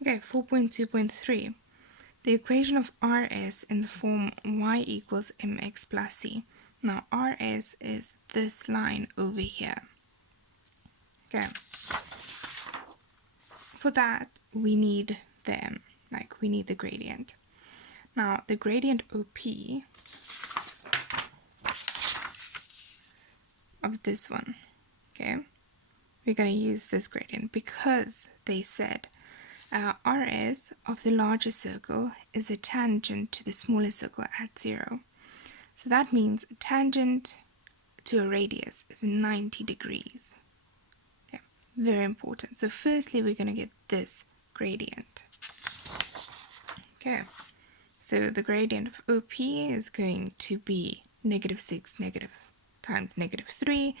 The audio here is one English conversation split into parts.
Okay, 4.2.3. The equation of RS in the form y equals mx plus c. Now, RS is this line over here. Okay. For that, we need the m, like we need the gradient. Now, the gradient OP of this one, okay, we're going to use this gradient because they said RS of the larger circle is a tangent to the smaller circle at 0. So that means a tangent to a radius is 90 degrees. Okay, very important. So firstly, we're going to get this gradient. Okay, so the gradient of OP is going to be -6 times -3,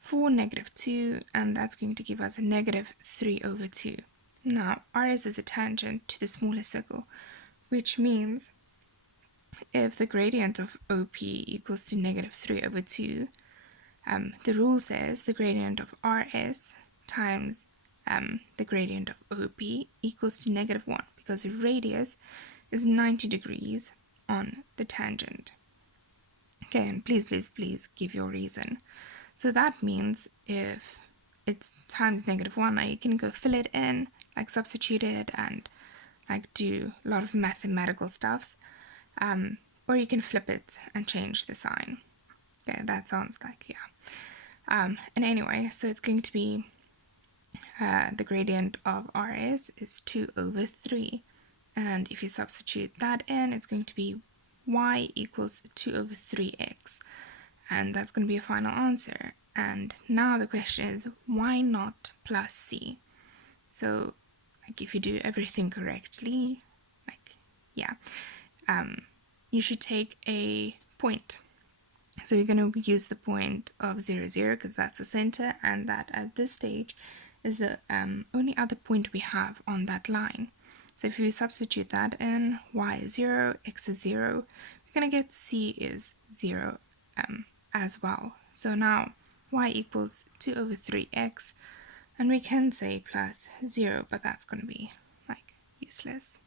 4 -2, and that's going to give us a -3/2. Now, RS is a tangent to the smaller circle, which means if the gradient of OP equals to -3/2, the rule says the gradient of RS times the gradient of OP equals to -1, because the radius is 90 degrees on the tangent. Okay, and please give your reason. So that means if it's times -1, now you can go fill it in, like substitute it and like do a lot of mathematical stuffs, or you can flip it and change the sign. Okay, that sounds like, yeah. And anyway, so it's going to be the gradient of RS is 2/3, and if you substitute that in, it's going to be y equals 2/3x, and that's going to be a final answer. And now the question is, why not plus c? So, like, if you do everything correctly, like, yeah, you should take a point. So we're going to use the point of 0, 0, because that's the center, and that at this stage is the only other point we have on that line. So if you substitute that in, y is 0, x is 0, we're going to get c is 0 as well. So now y equals 2/3x, and we can say plus 0, but that's going to be like useless.